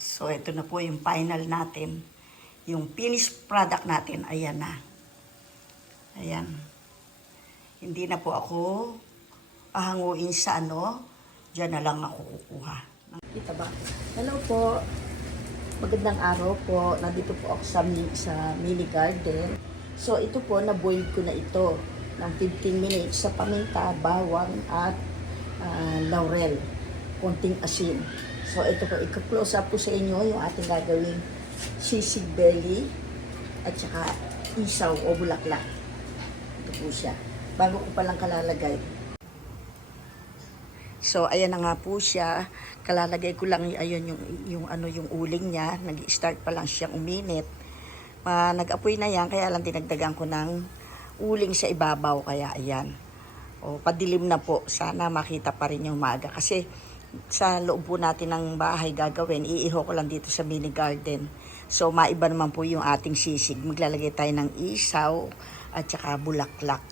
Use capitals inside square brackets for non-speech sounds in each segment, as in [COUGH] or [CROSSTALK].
So, ito na po yung final natin. Yung finished product natin, ayan na. Ayan. Hindi na po ako ahanguin sa ano. Diyan na lang ako kukuha. Kita ba? Hello po. Magandang araw po. Nandito po ako sa, sa mini garden. So, ito po, na-boil ko na ito ng 15 minutes sa paminta, bawang at ah, laurel. Konting asin. So, ito po, i-close up po sa inyo yung ating gagawing sisig belly at saka isaw o bulaklak. Ito po siya. Bago ko palang kalalagay. So, ayan na nga po siya. Kalalagay ko lang ayun yung, yung, ano, yung uling niya. Nag-start pa lang siyang uminit. Ma, nag-apoy na yan, kaya lang dinagdagan ko ng uling sa ibabaw. Kaya ayan. O, padilim na po. Sana makita pa rin yung maga. Kasi sa loob po natin ng bahay gagawin, iiho ko lang dito sa mini garden. So, maiba naman po yung ating sisig. Maglalagay tayo ng isaw at saka bulaklak.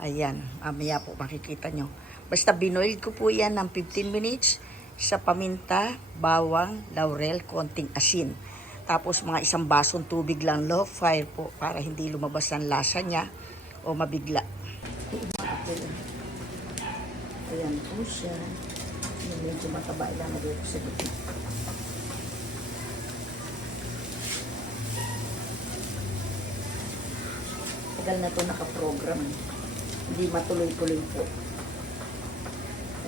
Ayan, mamaya po makikita nyo. Basta binoil ko po yan ng 15 minutes sa paminta, bawang, laurel, konting asin. Tapos mga isang basong tubig lang, low fire po, para hindi lumabas ang lasa niya o mabigla. Ayan po siya. Yung medyo mataba ilalagay ko sa gitna. Tagal na to nakaprogram. Hindi matuloy-tuloy po.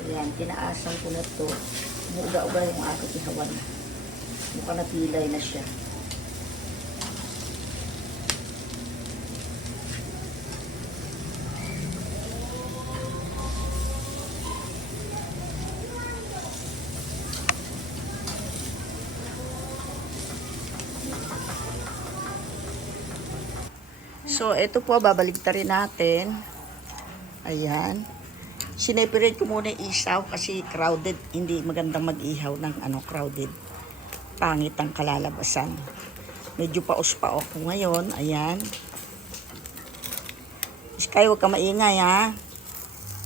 Ayan, tinaasan ko na to. Umuga-uga yung aking ihawan. Mukha na pilay na siya. So, ito po, babaligtarin natin. Ayan. Sineperate ko muna isaw kasi crowded. Hindi magandang mag-ihaw ng ano, crowded. Pangit ang kalalabasan. Medyo paus-pa ako ngayon. Ayan. Iskay, huwag ka maingay ha.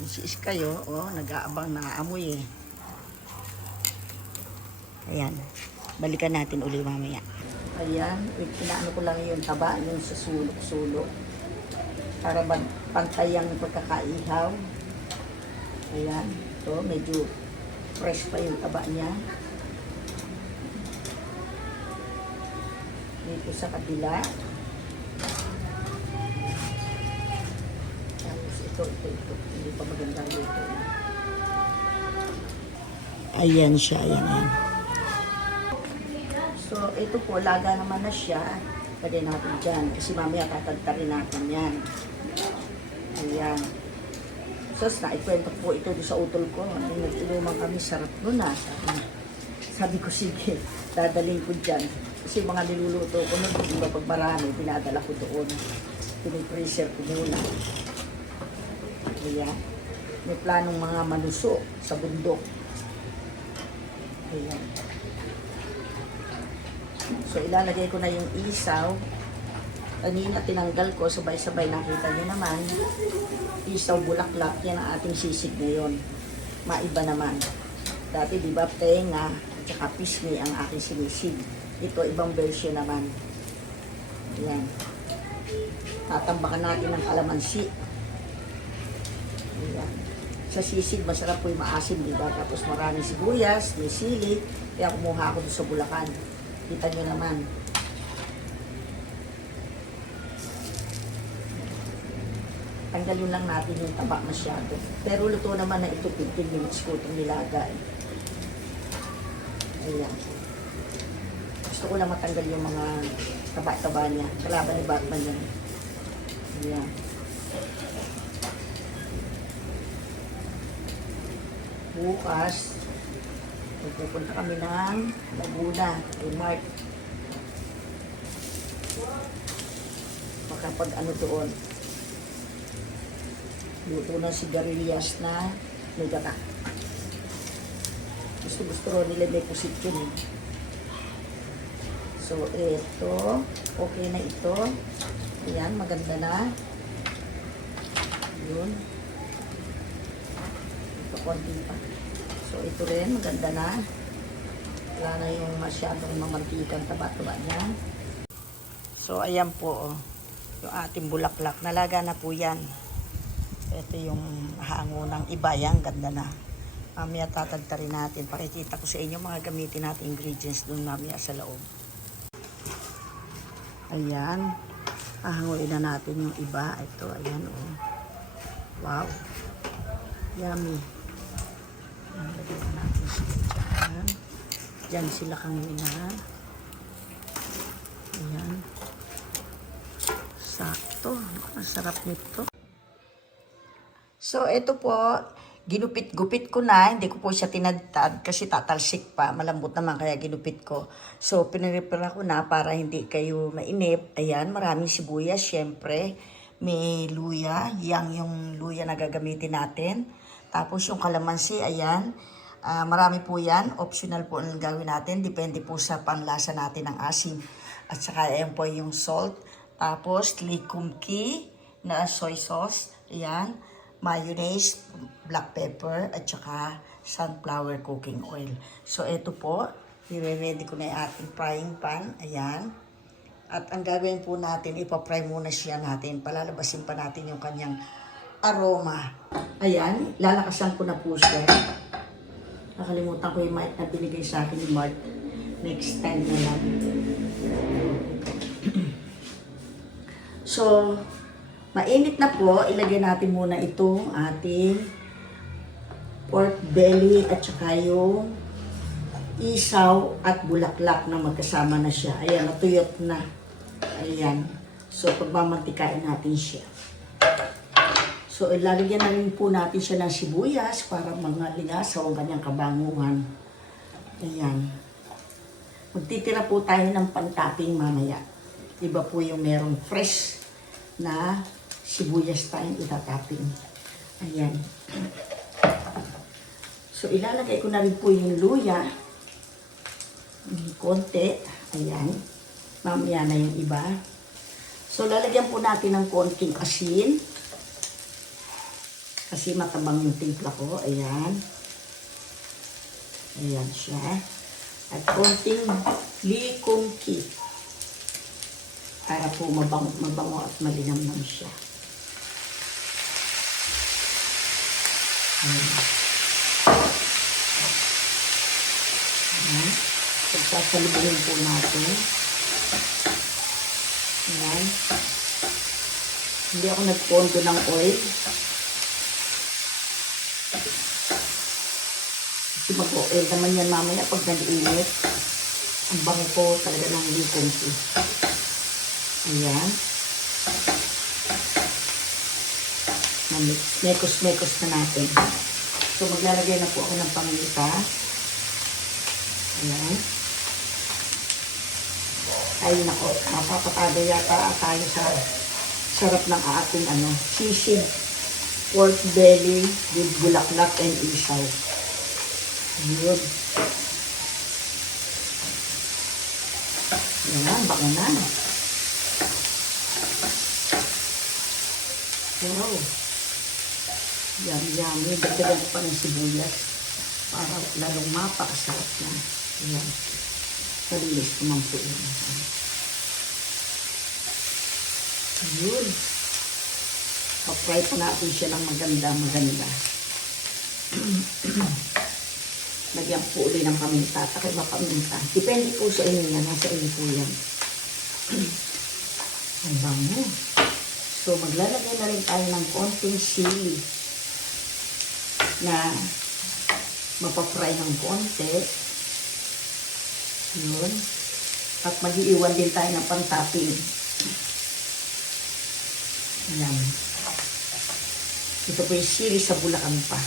Si Iskay, oh, oh nag-aabang na amoy eh. Ayan. Balikan natin uli mamaya. Ayan, inaano ko lang yung taba yung sa sulok-sulok. Para pantay ang pagkakaihaw. Ayan, ito medyo fresh pa yung taba niya. Dito sa kabila. Tapos ito, ito, ito. Hindi pa maganda dito. Ayan siya, ayan, ayan. Ito po, laga naman na siya. Lagay natin dyan. Kasi mamaya tatagtarin natin yan. Ayan. So, naikwento po ito sa utol ko. Nung nag-inuman kami, sarap nun ah. Sabi, sabi ko, sige, dadaling ko dyan. Kasi mga niluluto ko nun, di ba pag marami, pinadala ko doon. Pinipreser ko muna. Ayan. May planong mga manuso sa bundok. Ayan. So, ilalagay ko na yung isaw. Kanina tinanggal ko, sabay-sabay nakita niyo naman. Isaw bulaklak, yan ang ating sisig ngayon. Maiba naman. Dati, di ba, tenga at saka pisngi ang aking sinisig. Ito, ibang version naman. Ayan. Tatambakan natin ng kalamansi. Ayan. Sa sisig, masarap po yung maasim, di ba? Tapos maraming sibuyas, may sili. Kaya kumuha ako doon sa Bulacan. Kita nyo naman. Tanggalin lang natin yung taba masyado. Pero luto naman na ito 15 minutes ko itong nilagay. Ayan. Gusto ko lang matanggal yung mga taba-taba niya. Kalaban ni Batman yan. Ayan. Bukas, Pupunta kami ng Laguna, Remark. Makapag ano doon. Luto ng sigarilyas na may gata. Gusto gusto rin nila may pusit yun eh. So, ito. Okay na ito. Ayan, maganda na. Yun. Ito, konti pa. Ito rin, maganda na. Wala na yung masyadong mamantikan taba-taba niya. So, ayan po, oh. yung ating bulaklak. Nalaga na po yan. Ito yung hango ng iba. Yan, ganda na. Mamaya tatagta rin natin. Pakikita ko sa inyo mga gamitin natin ingredients doon mamaya sa loob. Ayan. Hahanguin na natin yung iba. Ito, ayan, oh. Wow. Yummy. Ayan, lagyan na natin sila dyan. Diyan sila kanina. Ayan. Sakto. Ang sarap nito. So, ito po, ginupit-gupit ko na. Hindi ko po siya tinadtad kasi tatalsik pa. Malambot naman kaya ginupit ko. So, pinirepara ko na para hindi kayo mainip. Ayan, maraming sibuyas, syempre. May luya. Yang yung luya na gagamitin natin. Tapos yung kalamansi, ayan. Ah, marami po yan. Optional po ang gawin natin. Depende po sa panlasa natin ng asim. At saka ayan po yung salt. Tapos likumki na soy sauce. Ayan. Mayonnaise, black pepper, at saka sunflower cooking oil. So ito po. I-ready ko na yung ating frying pan. Ayan. At ang gagawin po natin, ipapry muna siya natin. Palalabasin pa natin yung kanyang aroma. Ayan, lalakasan ko na po siya. Nakalimutan ko yung mic na binigay sa akin ni Mark. Next time na lang. [CLEARS THROAT] so, mainit na po. Ilagay natin muna itong ating pork belly at saka yung isaw at bulaklak na magkasama na siya. Ayan, natuyot na. Ayan. So, pagmamantikain natin siya. So, ilalagyan na rin po natin siya ng sibuyas para mga lingasaw ang kanyang kabanguhan. Ayan. Magtitira po tayo ng pantapping mamaya. Iba po yung merong fresh na sibuyas tayong itatapping. Ayan. So, ilalagay ko na rin po yung luya. Konti. Ayan. Mamaya na yung iba. So, lalagyan po natin ng konting asin. Kasi matabang yung timpla ko. Ayan. Ayan siya. At konting likongki. Para po mabango, mabango at malinamnam siya. Ayan. Ayan. Pagsasalubungin po natin. Ayan. Hindi ako nagpondo ng oil. Mag-oil naman yan mamaya pag nag-init. Ang bango ko talaga ng likonsi. Ayan. Mekos-mekos na natin. So maglalagay na po ako ng pangita. Ayan. Ay nako, mapapatado yata tayo sa sarap ng ating ano, sisig pork belly with bulaklak and isaw. Yun. Yan, baka na. Wow. Yum, yummy. Dagdagan ko pa ng sibuyas para lalong mapakasarap na. Ayan. Palilis ko man po yun. Yun. Pa-fry pa natin siya ng maganda, maganda. [CLEARS THROAT] Lagyan po uli ng paminta. Takay ba paminta? Depende po sa inyo yan. Nasa inyo po yan. [CLEARS THROAT] Ang bango. So, maglalagay na rin tayo ng konting sili na mapafry ng konti. Yun. At mag-iiwan din tayo ng pantaping. Ayan. Ito po yung sili sa Bulacan pa.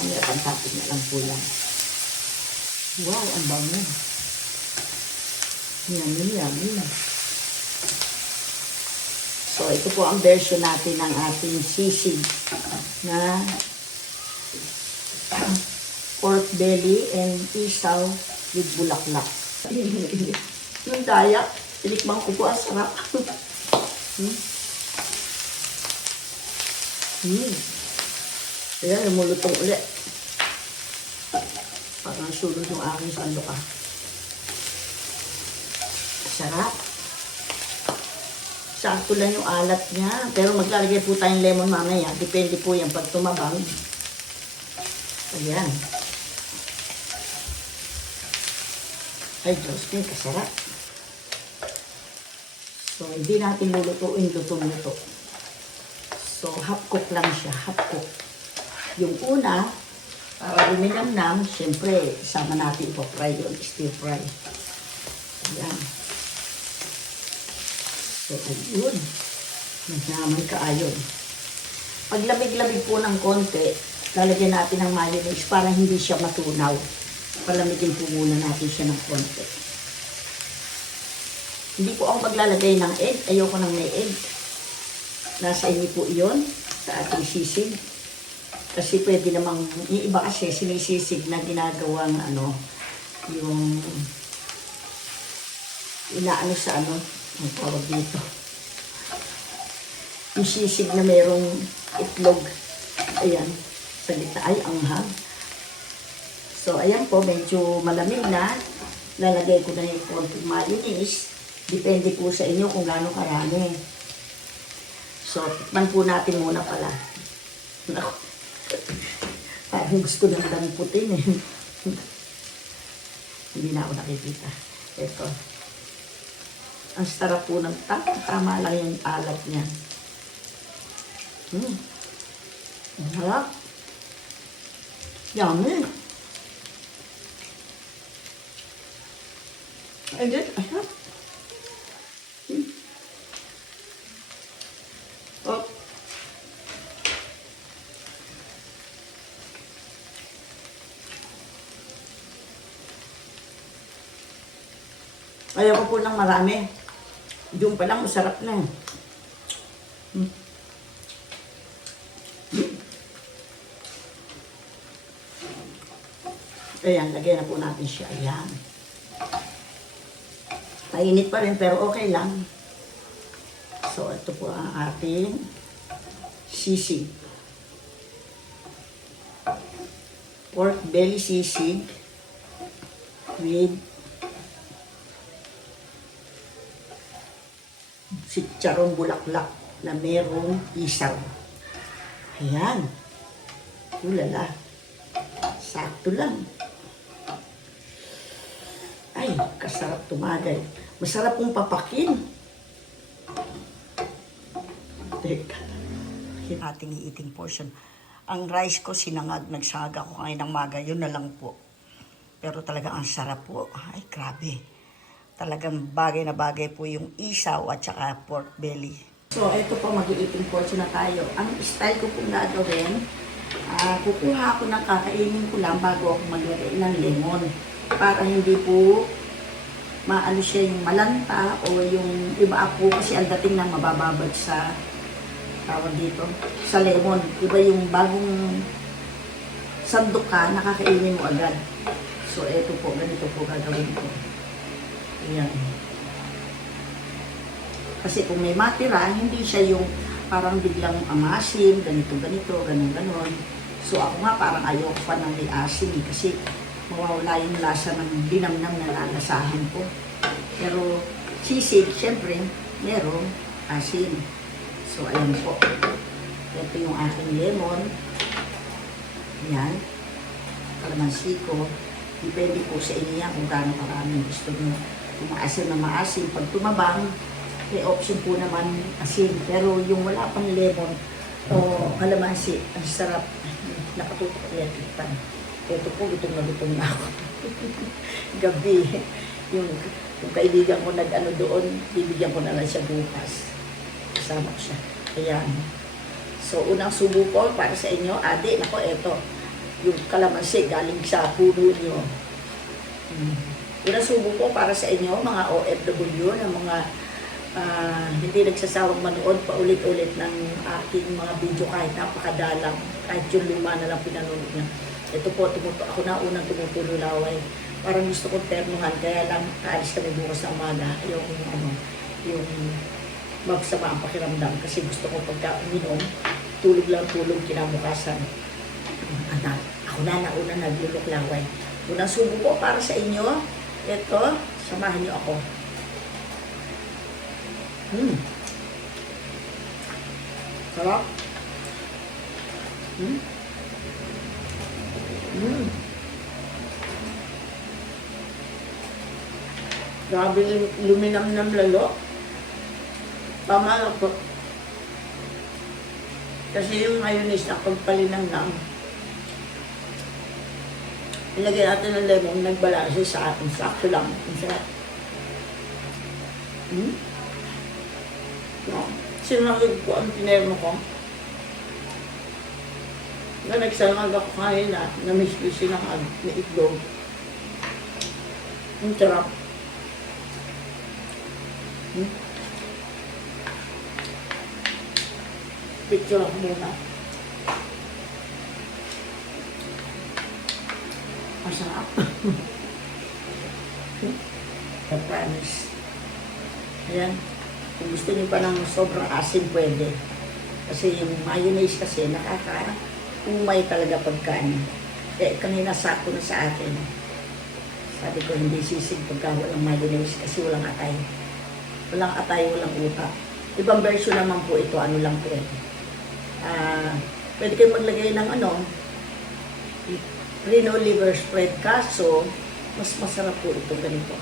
Yan. Pantapin na lang po yan. Wow, ang bango. Yummy, yummy. So, ito po ang version natin ng ating sisig na pork belly and isaw with bulaklak. [LAUGHS] Yung daya, tinikman ko po ang sarap. [LAUGHS] hmm? Hmm. Ayan, lumulutong ulit. Sulod yung aking sandok ah. Sarap. Sakto lang yung alat niya. Pero maglalagay po tayong lemon mamaya. Depende po yan pag tumabang. Ayan. Ay, Diyos ko, kasarap. So, hindi natin lulutuin lutong-luto. So, half cook lang siya, half cook. Yung una, para luminamnam, siyempre, sama natin ipo-fry yun, stir fry. Ayan. So, ayun. Nagnaman ka ayon. Pag lamig-lamig po ng konti, lalagyan natin ng mayonnaise para hindi siya matunaw. Palamigin po muna natin siya ng konti. Hindi po ako maglalagay ng egg. Ayoko nang may egg. Nasa inyo po iyon sa ating sisig. Kasi pwede namang, yung iba kasi sinisisig na ginagawang ano, yung inaano sa ano, ang tawag dito. Yung sisig na merong itlog. Ayan, sa gitna ay anghang. So, ayan po, medyo malamig na. Lalagay ko na yung konting mayonnaise. Depende po sa inyo kung gaano karami. So, tikman po natin muna pala. Naku. Parang gusto ng damputin eh. Hindi na ako nakikita. Ito. Ang sarap po ng tama. Tama lang yung alat niya. Hmm. Ang sarap. Yummy. Ay, good. Ayan. Hmm. Ayaw ko po ng marami. Doon pa lang masarap na. Hmm. Ayan, lagyan na po natin siya. Ayan. Mainit pa rin pero okay lang. So, ito po ang ating sisig. Pork belly sisig with sitcharon bulaklak na merong isaw. Ayan. Ulala. Sakto lang. Ay, kasarap tumagay. Masarap pong papakin. Teka. Ating eating portion. Ang rice ko sinangag, nagsaga ko ngayon ng maga, yun na lang po. Pero talaga ang sarap po. Ay, grabe. Talagang bagay na bagay po yung isaw at saka pork belly. So, ito po mag-eating portion na tayo. Ang style ko pong gagawin, ah, kukuha ako ng kakainin ko lang bago ako maglagay ng lemon. Para hindi po maano siya yung malanta o yung iba ako kasi ang dating na mabababad sa tawag dito, sa lemon. Iba yung bagong sandok ka, nakakainin mo agad. So, eto po, ganito po gagawin ko. Ayan. Kasi kung may matira, hindi siya yung parang biglang amasim, ganito, ganito, ganon, ganon. So ako nga parang ayoko pa ng may asim eh, kasi mawawala yung lasa ng dinamnam na lalasahan ko. Pero sisig, syempre, merong asim. So ayan po. Ito yung aking lemon. Yan. Kalamansi ko. Depende po sa inyo yan kung gaano karami gusto nyo. Maasim na maasim, pag tumabang, may option po naman asin. Pero yung wala pang lemon o kalamansi, ang sarap. Nakatutok yan. Ito po, gutom na gutom na ako. [LAUGHS] Gabi. Yung, yung kaibigan ko nag-ano doon, bibigyan ko na lang siya bukas. Kasama ko siya. Ayan. So, unang subo ko para sa inyo, ade, nako, eto. Yung kalamansi galing sa puno nyo. Hmm. Unang subo ko para sa inyo, mga OFW, na mga ah, hindi nagsasawang manood paulit-ulit ng aking mga video kahit napakadalang, kahit yung luma na lang pinanood niya. Ito po, tumuto, ako na unang tumutulo laway. Parang gusto kong ternuhan, kaya lang aalis kami bukas ng umaga. Ayoko yung ano, yung magsama ang pakiramdam kasi gusto ko pagka uminom, tulog lang tulog kinabukasan. Anak, ako na nauna nagluluklaway. Unang subo ko para sa inyo. Ito, samahan niyo ako. Hmm. Sarap. Hmm. Hmm. Grabe yung luminam-nam lalo. Tama lang. Kasi yung mayonnaise na pagpalinang lang. Ilagay natin ng lemon, nagbalanse sa atin. Sakto lang. Ang sarap. Hmm? No. Sinangag ko ang tinermo ko. Na nagsanag ako kain na, yung sinangag na itlog. Ang sarap. Hmm? Picture ako muna. Ang sarap. [LAUGHS] I promise. Ayan. Kung gusto niyo pa ng sobrang asin, pwede. Kasi yung mayonnaise kasi nakaka-umay talaga pagkaan. Eh, kanina sakto na sa atin. Sabi ko, hindi sisig pagka walang mayonnaise kasi walang atay. Walang atay, walang utak. Ibang version naman po ito, ano lang po ito. Ah, pwede kayong maglagay ng ano, Reno liver spread kaso, mas masarap po ito ganito.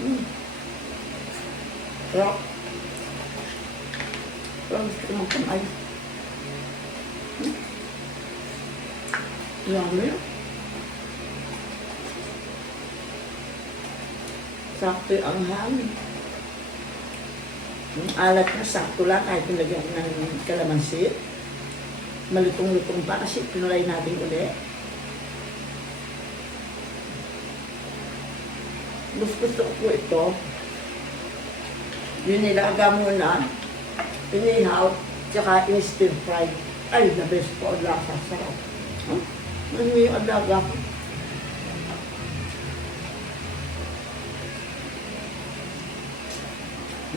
Mm. Sarap. Sarap gusto ko magkamay. Mm. Yummy. Sakto yung anghang. Yung alat na sakto lang kahit nilagyan ng kalamansi. Malutong-lutong pa kasi pinulay natin uli. Gusto gusto ko ito. Yung nilaga muna, inihaw, tsaka in-stir fry. Ay, the best po ang lasa. Sarap. Huh? Ano yung alaga ko?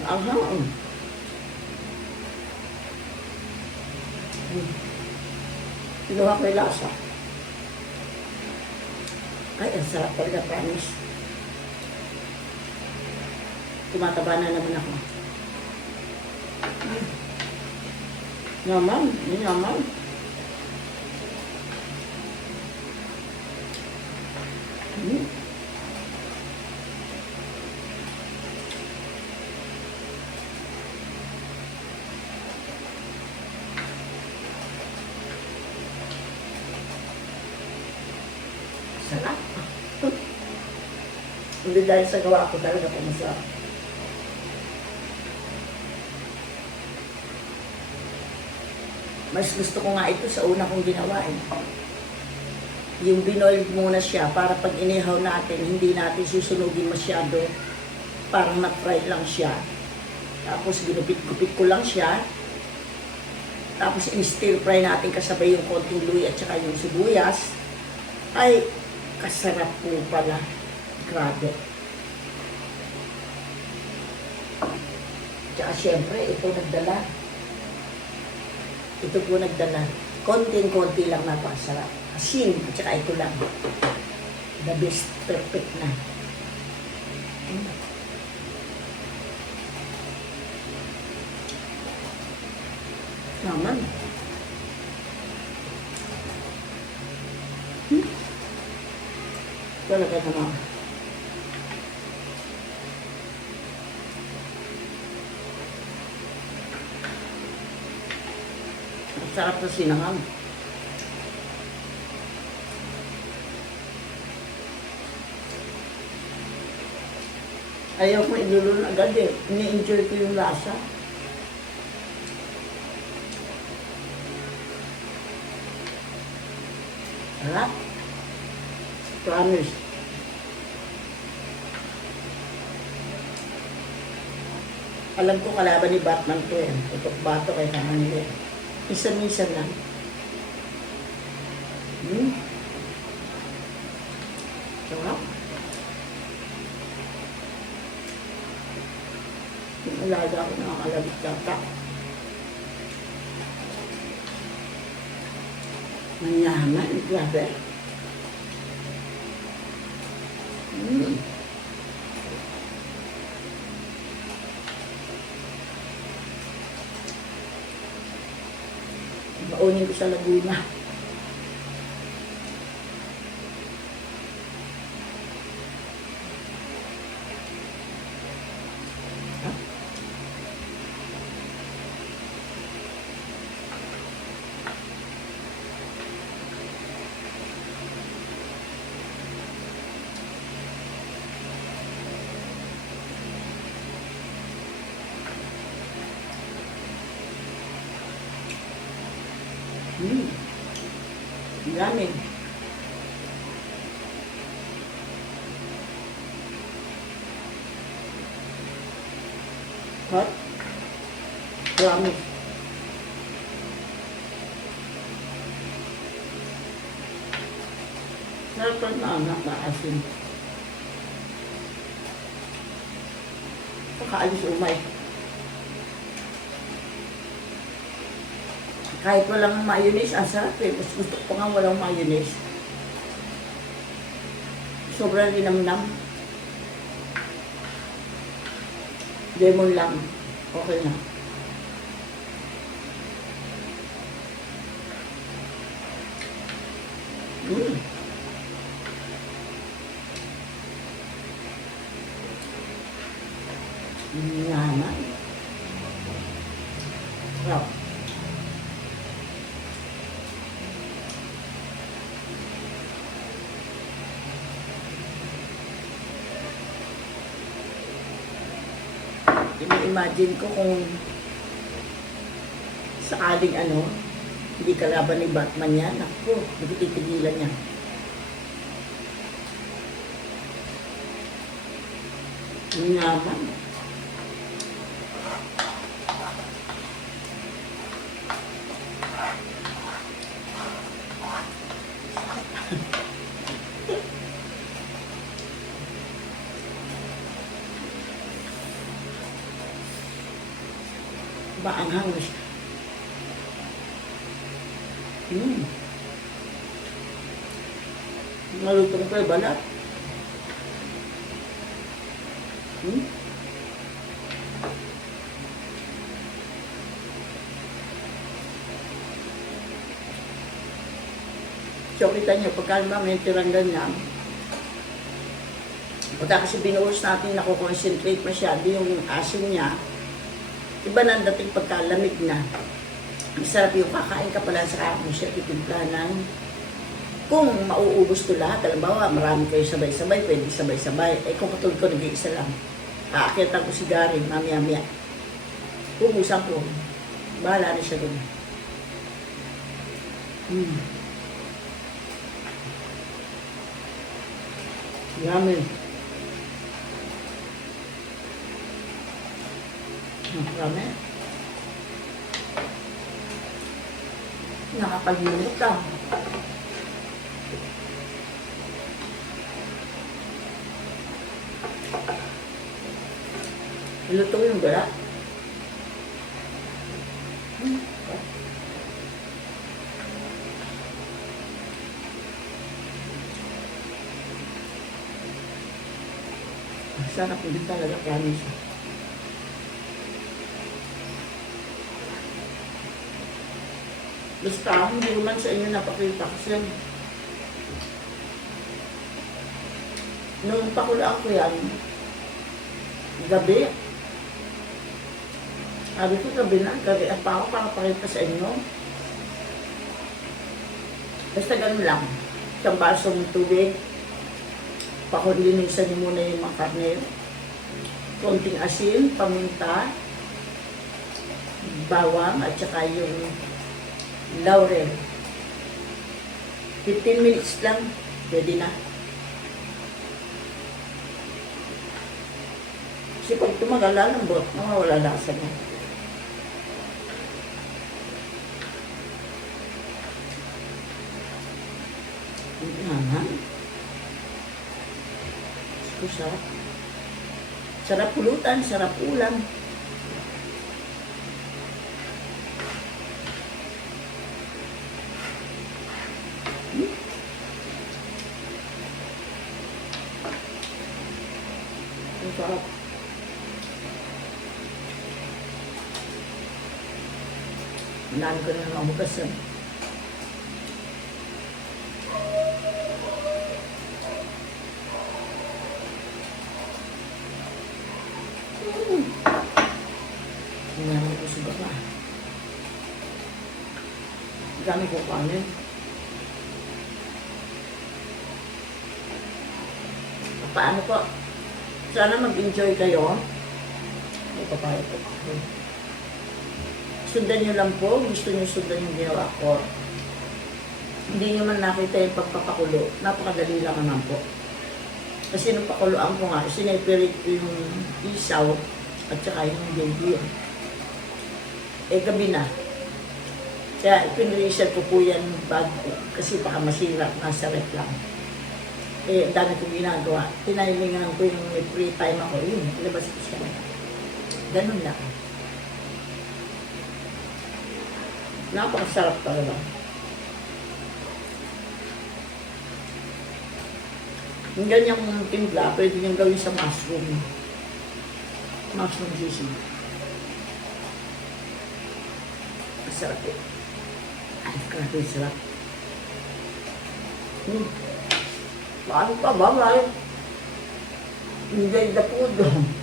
Ahang. Hmm. Kinuha ko yung lasa. Ay, ang sarap talaga, promise. Tumataba na naman ako. Mm. Yaman, yun yaman. Mm. Sarap. Hindi dahil sa gawa ko talaga masarap. Mas gusto ko nga ito sa una kong ginawa eh. Yung binoil muna siya para pag inihaw natin, hindi natin susunugin masyado. Parang na-fry lang siya. Tapos ginupit-gupit ko lang siya. Tapos in-stir fry natin kasabay yung konting luya at saka yung sibuyas. Ay, kasarap po pala. Grabe. Tsaka syempre, ito nagdala. Ito po nagdala. Konting-konti lang napasarap. Asin, at saka ito lang. The best, perfect na. Naman. Hmm? Talaga naman. Ang sarap na sinangag. Ayaw ko ilulun agad eh. Ini-enjoy ko yung lasa. Sarap. Promise. Alam ko kalaban ni Batman to eh. Tutok bato kay kaman nila. Misa-misa lang. Hmm. Diba? Sarap. Alaga ako ng alabit tata. Manyaman, grabe. Ko sa Laguna. Mm. Ang Dami. Hot? Dami. Sarap na anak na asin. Pakaalis umay. Kahit walang mayonnaise, ang sarap eh. Mas gusto ko nga walang mayonnaise. Sobrang linamnam. Lemon lang. Okay na. Mm. Yaman. rồi Ini-imagine ko kung sakaling ano, hindi kalaban ni Batman yan. Ako, hindi niya. Ang Yaman. Maanghang na siya. Hmm. Nalutong pa yung balat. Hmm? So, kita niyo, pagka naman may tirang ganyan, pagka kasi binuhos natin, nakukonsentrate masyado yung asin niya, iba na dating pagkalamig na. Sarap yung kakain ka pala sa mo siya titimpla ng kung mauubos to lahat, halimbawa marami kayo sabay-sabay, pwede sabay-sabay. Eh kung katulad ko, nag-iisa lang. Aakitan ko si Gary, mamaya-maya. Ubusan ko. Bahala na siya dun. Hmm. Yummy. Marami. Nakapag-unit ka. Luto yung gara. Hmm. Sarap din talaga, promise. Basta hindi naman sa inyo napakita kasi nung pakulaan ko yan, gabi, sabi ko gabi na, gabi pa ako pakapakita sa inyo. Basta ganun lang. Isang basong tubig, pakulinisan niyo muna yung mga karne, konting asin, paminta, bawang, at saka yung laurel. 15 minutes lang, pwede na. Kasi pag tumagal, lalambot, mawawala lasa niya. Naman. Sarap. Sarap pulutan, sarap ulam. Ang sarap. Naan ko na naman hugas yan. Mm. Hindi ko sugat na. Dami ko kanin. Paano po? Sana mag-enjoy kayo. May papaya po. Sundan nyo lang po. Gusto nyo sundan yung ginawa ko. Hindi nyo man nakita yung pagpapakulo. Napakadali lang naman po. Kasi nung pakuluan ko nga, sineperate ko yung isaw at saka yung baby. Eh, gabi na. Kaya pinreset ko po yan bago kasi baka masira, nasa rep lang. Eh, dami kong ginagawa. Tinahilingan ko yung may free time ako. Yun, ilabas ko siya. Ganun lang. Napakasarap talaga. Yung ganyang timpla, pwede niyang gawin sa mushroom. Mushroom sisig. Masarap eh. Ay, grabe sarap. Hmm. Paano pa ba, Mari? Enjoy the food. [LAUGHS]